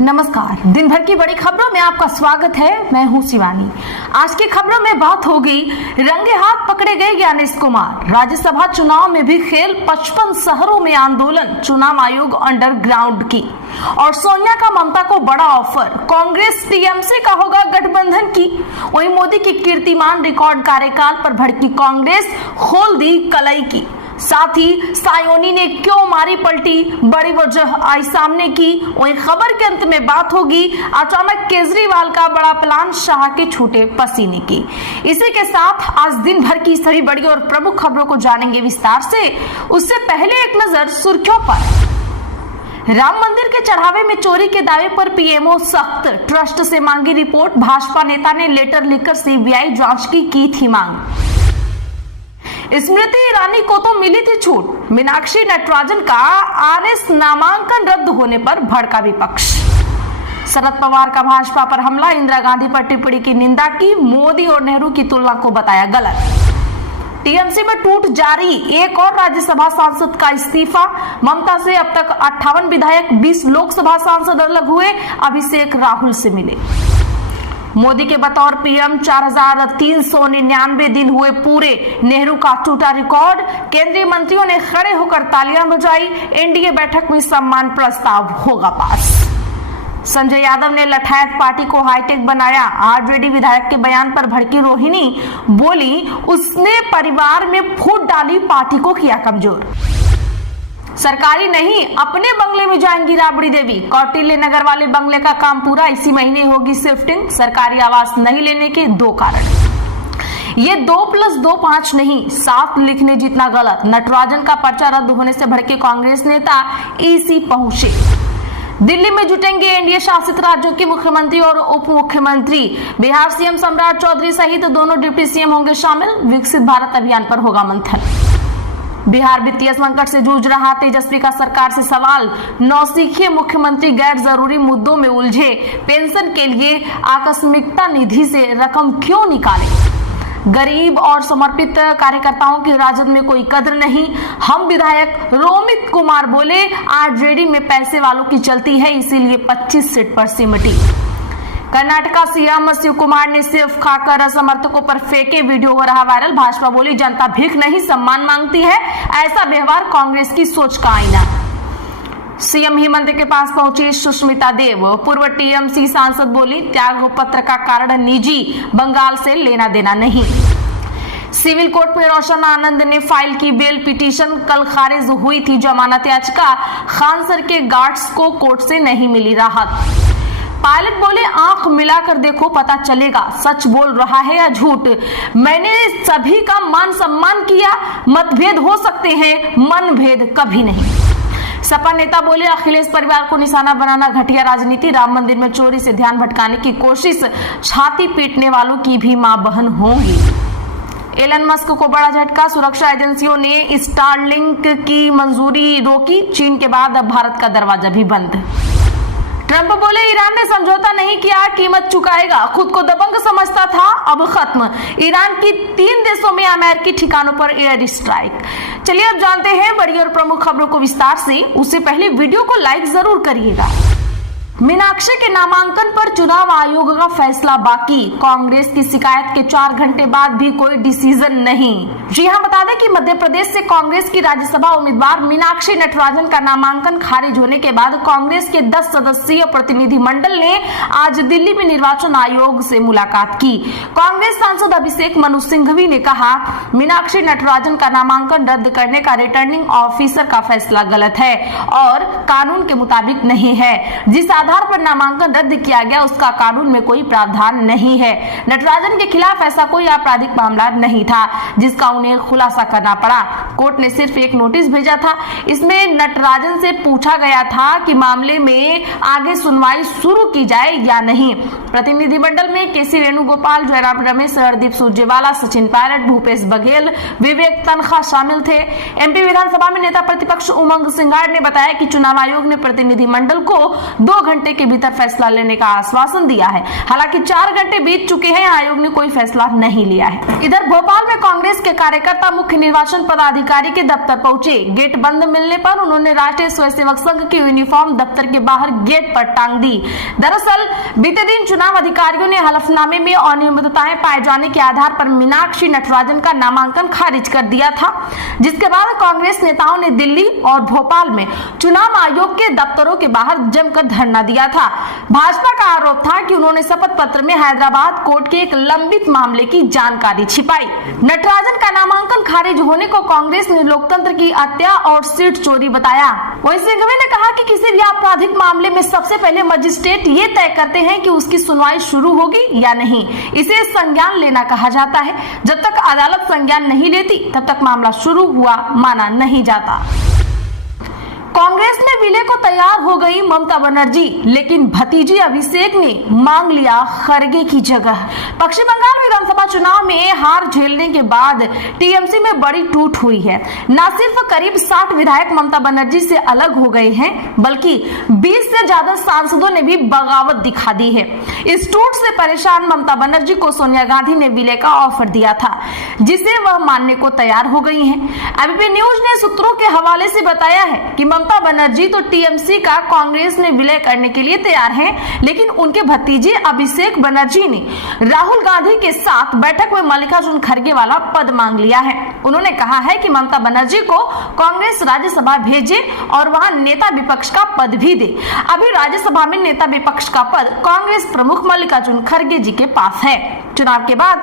नमस्कार। दिन भर की बड़ी खबरों में आपका स्वागत है। मैं हूं शिवानी। आज की खबरों में बात होगी, रंगे हाथ पकड़े गए ज्ञानेश कुमार, राज्यसभा चुनाव में भी खेल, 55 शहरों में आंदोलन, चुनाव आयोग अंडरग्राउंड की, और सोनिया का ममता को बड़ा ऑफर, कांग्रेस टीएमसी का होगा गठबंधन की। वहीं मोदी की कीर्तिमान रिकॉर्ड कार्यकाल पर भड़की कांग्रेस, खोल दी कलई की। साथ ही सायोनी ने क्यों मारी पलटी, बड़ी वजह आई सामने की। वहीं खबर के अंत में बात होगी, अचानक केजरीवाल का बड़ा प्लान, शाह के छूटे पसीने की। इसी के साथ आज दिन भर की सभी बड़ी और प्रमुख खबरों को जानेंगे विस्तार से। उससे पहले एक नजर सुर्खियों पर। राम मंदिर के चढ़ावे में चोरी के दावे पर पीएमओ सख्त, ट्रस्ट से मांगी रिपोर्ट। भाजपा नेता ने लेटर लिखकर सीबीआई जांच की थी मांग। स्मृति ईरानी को तो मिली थी छूट, मीनाक्षी नटराजन का आरएस नामांकन रद्द होने पर भड़का विपक्ष। शरद पवार का भाजपा पर हमला, इंदिरा गांधी पर टिप्पणी की निंदा की, मोदी और नेहरू की तुलना को बताया गलत। टीएमसी में टूट जारी, एक और राज्यसभा सांसद का इस्तीफा। ममता से अब तक 58 विधायक, 20 लोकसभा सांसद अलग हुए, अभिषेक राहुल से मिले। मोदी के बतौर पीएम 4399 दिन हुए पूरे, नेहरू का टूटा रिकॉर्ड। केंद्रीय मंत्रियों ने खड़े होकर तालियां बजाई, एनडीए बैठक में सम्मान प्रस्ताव होगा पास। संजय यादव ने लठायत पार्टी को हाईटेक बनाया, आरजेडी विधायक के बयान पर भड़की रोहिणी, बोली उसने परिवार में फूट डाली, पार्टी को किया कमजोर। सरकारी नहीं, अपने बंगले में जाएंगी राबड़ी देवी, कौटिल्य नगर वाले बंगले का काम पूरा, इसी महीने होगी शिफ्टिंग। सरकारी आवास नहीं लेने के 2 कारण, ये 2+2 5 नहीं, 7 लिखने जितना गलत। नटराजन का पर्चा रद्द होने से भड़के कांग्रेस नेता ईसी पहुंचे। दिल्ली में जुटेंगे एनडीए शासित राज्यों के मुख्यमंत्री और उप मुख्यमंत्री। बिहार सीएम सम्राट चौधरी सहित दोनों डिप्टी सीएम होंगे शामिल। विकसित भारत अभियान पर होगा मंथन। बिहार वित्तीय संकट से जूझ रहा, तेजस्वी का सरकार से सवाल। नौसिखिए मुख्यमंत्री गैर जरूरी मुद्दों में उलझे, पेंशन के लिए आकस्मिकता निधि से रकम क्यों निकाले। गरीब और समर्पित कार्यकर्ताओं की राजद में कोई कद्र नहीं। हम विधायक रोमित कुमार बोले, आरजेडी में पैसे वालों की चलती है, इसीलिए 25 सीट पर सिमटी। कर्नाटका सीएम शिव कुमार ने सिर्फ खाकर समर्थकों पर फेंके, वीडियो हो रहा वायरल। भाजपा बोली जनता भीख नहीं सम्मान मांगती है, ऐसा व्यवहार कांग्रेस की सोच का आईना। सीएम हेमंत के पास पहुंची सुष्मिता देव, पूर्व टीएमसी सांसद बोली त्याग पत्र का कारण निजी, बंगाल से लेना देना नहीं। सिविल कोर्ट में रोशन आनंद ने फाइल की बेल पिटीशन, कल खारिज हुई थी जमानत याचिका। खान सर के गार्ड्स को कोर्ट से नहीं मिली राहत। पायलट बोले आंख मिलाकर देखो पता चलेगा सच बोल रहा है या झूठ। मैंने सभी का मान सम्मान किया, मतभेद हो सकते हैं, मनभेद कभी नहीं। सपा नेता बोले अखिलेश परिवार को निशाना बनाना घटिया राजनीति, राम मंदिर में चोरी से ध्यान भटकाने की कोशिश, छाती पीटने वालों की भी मां बहन होंगी। एलन मस्क को बड़ा झटका, सुरक्षा एजेंसियों ने स्टारलिंक की मंजूरी रोकी, चीन के बाद अब भारत का दरवाजा भी बंद। ट्रंप बोले ईरान ने समझौता नहीं किया, कीमत चुकाएगा, खुद को दबंग समझता था, अब खत्म। ईरान की 3 देशों में अमेरिकी ठिकानों पर एयर स्ट्राइक। चलिए अब जानते हैं बड़ी और प्रमुख खबरों को विस्तार से। उससे पहले वीडियो को लाइक जरूर करिएगा। मीनाक्षी के नामांकन पर चुनाव आयोग का फैसला बाकी, कांग्रेस की शिकायत के 4 घंटे बाद भी कोई डिसीजन नहीं। जी हां, बता दें कि मध्य प्रदेश से कांग्रेस की राज्यसभा उम्मीदवार मीनाक्षी नटराजन का नामांकन खारिज होने के बाद कांग्रेस के 10 सदस्यीय प्रतिनिधि मंडल ने आज दिल्ली में निर्वाचन आयोग से मुलाकात की। कांग्रेस सांसद अभिषेक मनु सिंघवी ने कहा मीनाक्षी नटराजन का नामांकन रद्द करने का रिटर्निंग ऑफिसर का फैसला गलत है और कानून के मुताबिक नहीं है। जिस आधार पर नामांकन रद्द किया गया उसका कानून में कोई प्रावधान नहीं है। नटराजन के खिलाफ ऐसा कोई आपराधिक मामला नहीं था जिसका उन्हें खुलासा करना पड़ा। कोर्ट ने सिर्फ एक नोटिस भेजा था। इसमें नटराजन से पूछा गया था कि मामले में आगे सुनवाई शुरू की जाए या नहीं। प्रतिनिधिमंडल में केसी वेणुगोपाल, जयराम रमेश, हरदीप सुरजेवाला, सचिन पायलट, भूपेश बघेल, विवेक तनखा शामिल थे। एमपी विधानसभा में नेता प्रतिपक्ष उमंग सिंघार ने बताया कि चुनाव आयोग ने प्रतिनिधिमंडल को 2 घंटे घंटे के भीतर फैसला लेने का आश्वासन दिया है। हालांकि 4 घंटे बीत चुके हैं, आयोग ने कोई फैसला नहीं लिया है। इधर भोपाल में कांग्रेस के कार्यकर्ता मुख्य निर्वाचन पदाधिकारी के दफ्तर पहुंचे। गेट बंद मिलने पर उन्होंने राष्ट्रीय स्वयंसेवक संघ की यूनिफॉर्म दफ्तर के बाहर गेट पर टांग दी। दरअसल बीते दिन चुनाव अधिकारियों ने हलफनामे में अनियमितताएं पाए जाने के आधार पर मीनाक्षी नटराजन का नामांकन खारिज कर दिया था, जिसके बाद कांग्रेस नेताओं ने दिल्ली और भोपाल में चुनाव आयोग के दफ्तरों के बाहर जमकर धरना दिया था। भाजपा का आरोप था कि उन्होंने शपथ पत्र में हैदराबाद कोर्ट के एक लंबित मामले की जानकारी छिपाई। नटराजन का नामांकन खारिज होने को कांग्रेस ने लोकतंत्र की हत्या और सीट चोरी बताया। वहीं सिंघवी ने कहा कि किसी भी आपराधिक मामले में सबसे पहले मजिस्ट्रेट ये तय करते हैं कि उसकी सुनवाई शुरू होगी या नहीं। इसे संज्ञान लेना कहा जाता है। जब तक अदालत संज्ञान नहीं लेती तब तक मामला शुरू हुआ माना नहीं जाता। कांग्रेस में विलय को तैयार हो गई ममता बनर्जी, लेकिन भतीजी अभिषेक ने मांग लिया खरगे की जगह। पश्चिम बंगाल विधानसभा चुनाव में हार झेलने के बाद टीएमसी में बड़ी टूट हुई है। न सिर्फ करीब 60 विधायक ममता बनर्जी से अलग हो गए हैं, बल्कि 20 से ज्यादा सांसदों ने भी बगावत दिखा दी है। इस टूट से परेशान ममता बनर्जी को सोनिया गांधी ने विलय का ऑफर दिया था, जिसे वह मानने को तैयार हो गई हैं। एबीपी न्यूज ने सूत्रों के हवाले से बताया है कि ममता बनर्जी तो टीएमसी का कांग्रेस ने विलय करने के लिए तैयार हैं, लेकिन उनके भतीजे अभिषेक बनर्जी ने राहुल गांधी के साथ बैठक में मल्लिकार्जुन खड़गे वाला पद मांग लिया है। उन्होंने कहा है कि ममता बनर्जी को कांग्रेस राज्यसभा भेजे और वहां नेता विपक्ष का पद भी दे। अभी राज्यसभा में नेता विपक्ष का पद कांग्रेस प्रमुख मल्लिकार्जुन खड़गे जी के पास है। चुनाव के बाद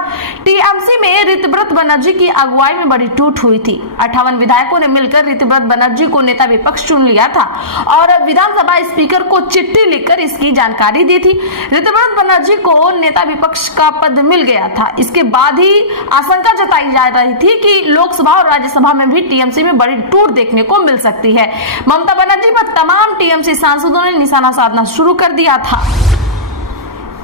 टीएमसी में ऋतव्रत बनर्जी की अगुवाई में बड़ी टूट हुई थी। 58 विधायकों ने मिलकर ऋतव्रत बनर्जी को नेता विपक्ष चुन लिया था और विधानसभा स्पीकर को चिट्ठी लिखकर इसकी जानकारी दी थी। ऋतव्रत बनर्जी को नेता विपक्ष का पद मिल गया था। इसके बाद ही आशंका जताई जा रही थी कि लोकसभा और राज्यसभा में भी टीएमसी में बड़ी टूट देखने को मिल सकती है। ममता बनर्जी पर तमाम टीएमसी सांसदों ने निशाना साधना शुरू कर दिया था।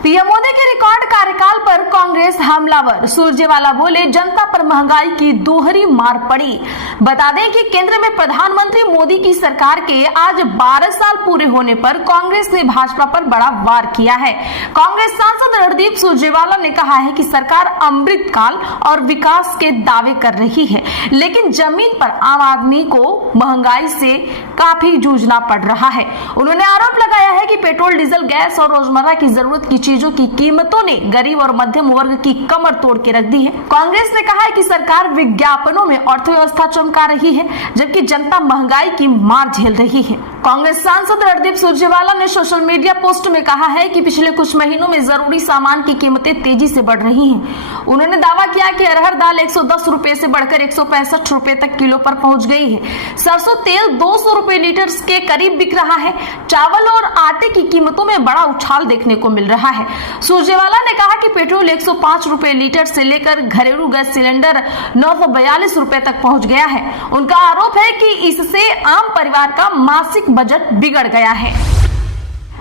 पीएम मोदी के रिकॉर्ड कार्यकाल पर कांग्रेस हमलावर। सुरजेवाला बोले, जनता पर महंगाई की दोहरी मार पड़ी। बता दें कि केंद्र में प्रधानमंत्री मोदी की सरकार के आज 12 साल पूरे होने पर कांग्रेस ने भाजपा पर बड़ा वार किया है। कांग्रेस सांसद रणदीप सुरजेवाला ने कहा है कि सरकार अमृत काल और विकास के दावे कर रही है, लेकिन जमीन पर आम आदमी को महंगाई से काफी जूझना पड़ रहा है। उन्होंने आरोप लगाया है कि पेट्रोल, डीजल, गैस और रोजमर्रा की जरूरत की चीजों की कीमतों ने गरीब और मध्यम वर्ग की कमर तोड़ के रख दी है। कांग्रेस ने कहा है कि सरकार विज्ञापनों में अर्थव्यवस्था चमका रही है, जबकि जनता महंगाई की मार झेल रही है। कांग्रेस सांसद रणदीप सुरजेवाला ने सोशल मीडिया पोस्ट में कहा है कि पिछले कुछ महीनों में जरूरी सामान की कीमतें तेजी से बढ़ रही हैं। उन्होंने दावा किया कि अरहर दाल 110 रुपए से बढ़कर 165 रुपए तक किलो पर पहुंच गई है। सरसों तेल 200 रुपए लीटर के करीब बिक रहा है। चावल और आटे की कीमतों में बड़ा उछाल देखने को मिल रहा है। सुरजेवाला ने कहा कि पेट्रोल 105 रुपए लीटर से लेकर घरेलू गैस सिलेंडर 942 रुपए तक पहुंच गया है। उनका आरोप है कि इससे आम परिवार का मासिक बजट बिगड़ गया है।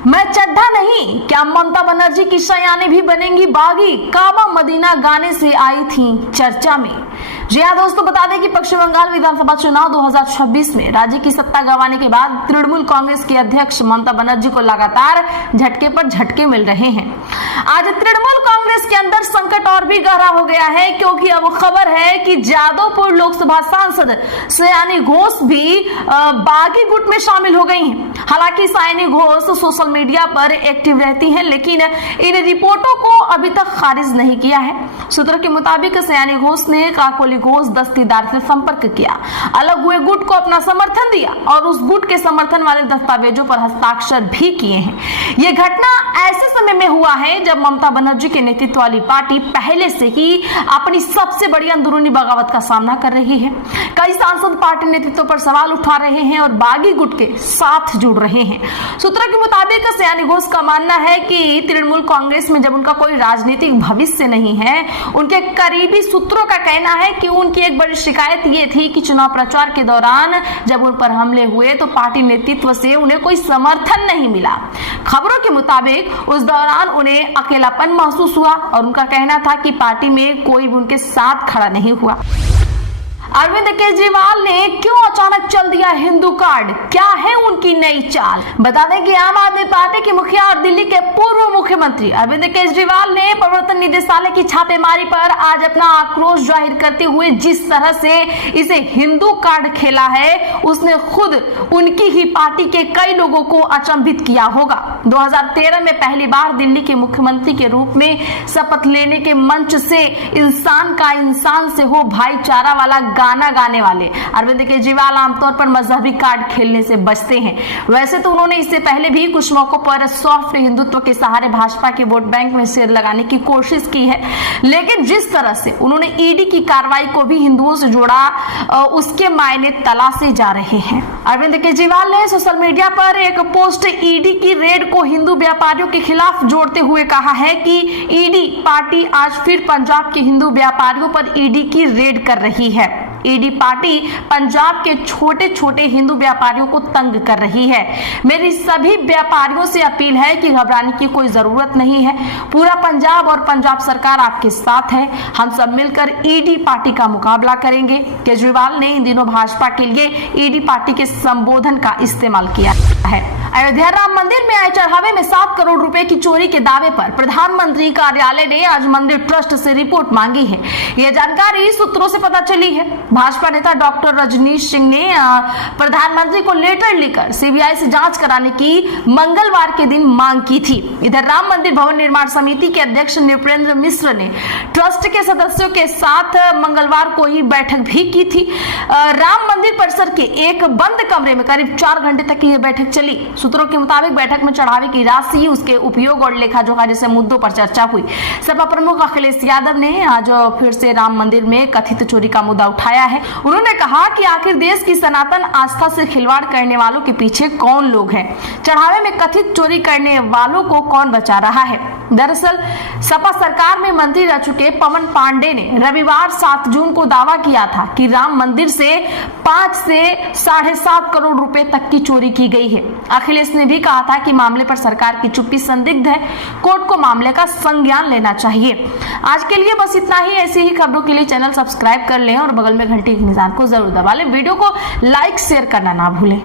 मैं चड्ढा नहीं, क्या ममता बनर्जी की सयानी भी बनेंगी बागी? काबा मदीना गाने से आई थी चर्चा में। जी हाँ दोस्तों, बता दें कि पश्चिम बंगाल विधानसभा चुनाव 2026 में राज्य की सत्ता गंवाने के बाद तृणमूल कांग्रेस की अध्यक्ष ममता बनर्जी को लगातार झटके पर झटके मिल रहे हैं। आज तृणमूल कांग्रेस के अंदर संकट और भी गहरा हो गया है, क्योंकि अब खबर है कि जादवपुर लोकसभा सांसद सयानी घोष भी बागी गुट में शामिल हो गई हैं। हालांकि सयानी घोष सोशल मीडिया पर एक्टिव रहती हैं, लेकिन इन रिपोर्टों को अभी तक खारिज नहीं किया है। सूत्रों के मुताबिक सयानी घोष ने काकोली घोष दस्तीदार से संपर्क किया, अलग हुए गुट को अपना समर्थन दिया और उस गुट के समर्थन वाले दस्तावेजों पर हस्ताक्षर भी किए हैं। यह घटना ऐसे समय में हुआ है जब ममता बनर्जी के नेतृत्व वाली पार्टी पहले से ही अपनी सबसे बड़ी अंदरूनी बगावत का सामना कर रही है। कई सांसद पार्टी नेतृत्व पर सवाल उठा रहे हैं और बागी गुट के साथ जुड़ रहे हैं। सूत्रों के मुताबिक सयानी घोष का मानना है कि तृणमूल कांग्रेस में जब उनका कोई राजनीतिक भविष्य नहीं है। उनके करीबी सूत्रों का कहना है कि उनकी एक बड़ी शिकायत ये थी कि चुनाव प्रचार के दौरान जब उन पर हमले हुए तो पार्टी नेतृत्व से उन्हें कोई समर्थन नहीं मिला। खबरों के मुताबिक उस दौरान उन्हें अकेलापन महसूस हुआ और उनका कहना था कि पार्टी में कोई भी उनके साथ खड़ा नहीं हुआ। अरविंद केजरीवाल ने क्यों अचानक चल दिया हिंदू कार्ड, क्या है उनकी नई चाल? बता दें कि आम आदमी पार्टी के मुखिया और दिल्ली के पूर्व मुख्यमंत्री अरविंद केजरीवाल ने प्रवर्तन निदेशालय की छापेमारी पर आज अपना आक्रोश जाहिर करते हुए जिस तरह से इसे हिंदू कार्ड खेला है, उसने खुद उनकी ही पार्टी के कई लोगों को अचंभित किया होगा। 2013 में पहली बार दिल्ली के मुख्यमंत्री के रूप में शपथ लेने के मंच से इंसान का इंसान से हो भाईचारा वाला गाना गाने वाले अरविंद केजरीवाल आमतौर पर मजहबी कार्ड खेलने से बचते हैं। वैसे तो उन्होंने इससे पहले भी कुछ मौकों पर सॉफ्ट हिंदुत्व के सहारे भाजपा के वोट बैंक में शेर लगाने की कोशिश की है, लेकिन जिस तरह से उन्होंने ईडी की कार्रवाई को भी हिंदुओं से जोड़ा, उसके मायने तलाशे जा रहे हैं। अरविंद केजरीवाल ने सोशल मीडिया पर एक पोस्ट ईडी की रेड को हिंदू व्यापारियों के खिलाफ जोड़ते हुए कहा है कि ईडी पार्टी आज फिर पंजाब के हिंदू व्यापारियों पर ईडी की रेड कर रही है। ईडी पार्टी पंजाब के छोटे छोटे हिंदू व्यापारियों को तंग कर रही है। मेरी सभी व्यापारियों से अपील है कि घबराने की कोई जरूरत नहीं है। पूरा पंजाब और पंजाब सरकार आपके साथ है। हम सब मिलकर ईडी पार्टी का मुकाबला करेंगे। केजरीवाल ने इन दिनों भाजपा के लिए ईडी पार्टी के संबोधन का इस्तेमाल किया है। अयोध्या राम मंदिर में आए चढ़ावे में 7 करोड़ रुपए की चोरी के दावे पर प्रधानमंत्री कार्यालय ने आज मंदिर ट्रस्ट से रिपोर्ट मांगी है। यह जानकारी सूत्रों से पता चली है। भाजपा नेता डॉक्टर रजनीश सिंह ने प्रधानमंत्री को लेटर लिखकर सीबीआई से जांच कराने की मंगलवार के दिन मांग की थी। इधर राम मंदिर भवन निर्माण समिति के अध्यक्ष नृपेंद्र मिश्र ने ट्रस्ट के सदस्यों के साथ मंगलवार को ही बैठक भी की थी। राम मंदिर परिसर के एक बंद कमरे में करीब 4 घंटे तक यह बैठक चली। सूत्रों के मुताबिक बैठक में चढ़ावे की राशि, उसके उपयोग और लेखा जोखा जैसे मुद्दों पर चर्चा हुई। सपा प्रमुख अखिलेश यादव ने आज फिर से राम मंदिर में कथित चोरी का मुद्दा उठाया है। उन्होंने कहा कि आखिर देश की सनातन आस्था से खिलवाड़ करने वालों के पीछे कौन लोग हैं? चढ़ावे में कथित चोरी करने वालों को कौन बचा रहा है? दरअसल सपा सरकार में मंत्री रह चुके पवन पांडे ने रविवार 7 जून को दावा किया था कि राम मंदिर से 5 से 7.5 करोड़ रुपए तक की चोरी की गई है। अखिलेश ने भी कहा था कि मामले पर सरकार की चुप्पी संदिग्ध है, कोर्ट को मामले का संज्ञान लेना चाहिए। आज के लिए बस इतना ही। ऐसी ही खबरों के लिए चैनल सब्सक्राइब कर लें और बगल में घंटी के निशान को जरूर दबा लें। वीडियो को लाइक शेयर करना ना भूलें।